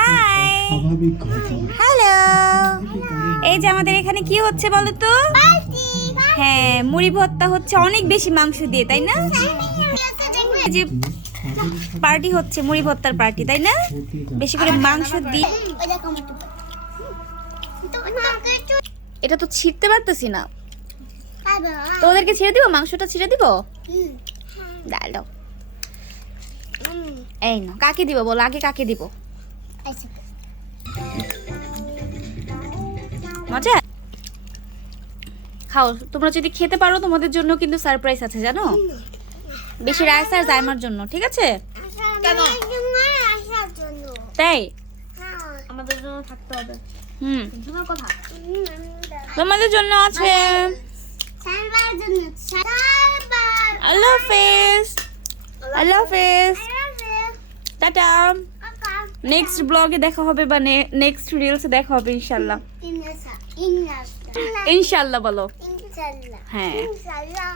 Hi hello. এই যে আমাদের এখানে কি হচ্ছে বলো তো? হ্যাঁ, মুড়ি ভর্তা হচ্ছে অনেক বেশি মাংস দিয়ে, তাই না? এই যে পার্টি হচ্ছে মুড়ি ভর্তার পার্টি, তাই না? বেশি করে মাংস দিয়ে। এটা তো ছিঁড়তে পারতেছি না, তোদেরকে ছেড়ে দিব, মাংসটা ছেড়ে দিব। দাঁড়াও, এই না কাকে দিব বলো, আগে কাকে দিব? মজা খাও তোমরা, যদি খেতে পারো তোমাদের জন্য কিন্তু সারপ্রাইজ আছে জানো, বেশি রাইস আর জাইমার জন্য, ঠিক আছে? তাই আমাদের জন্য থাকতে হবে। তোমার কথা তোমাদের জন্য আছে। আল্লাহ হাফেজ, আল্লাহ হাফেজ, টাটা। নেক্সট ব্লগে দেখা হবে বা নেক্সট রিলসে দেখা হবে ইনশাআল্লাহ। ইনশাআল্লাহ বলো। হ্যাঁ।